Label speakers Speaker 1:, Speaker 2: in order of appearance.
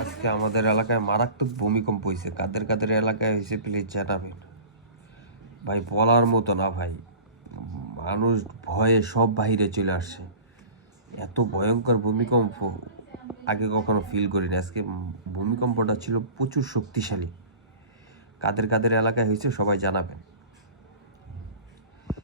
Speaker 1: আজকে আমাদের এলাকায় মারাত্মক ভূমিকম্প হয়েছে কাদের কাদের এলাকায় হয়েছে প্লিজ জানাবেন ভাই বলার মতো না ভাই মানুষ ভয়ে সব বাহিরে চলে আসছে এত ভয়ঙ্কর ভূমিকম্প আগে কখনো ফিল করিনি আজকে ভূমিকম্পটা ছিল প্রচুর শক্তিশালী কাদের কাদের এলাকায় হয়েছে সবাই জানাবেন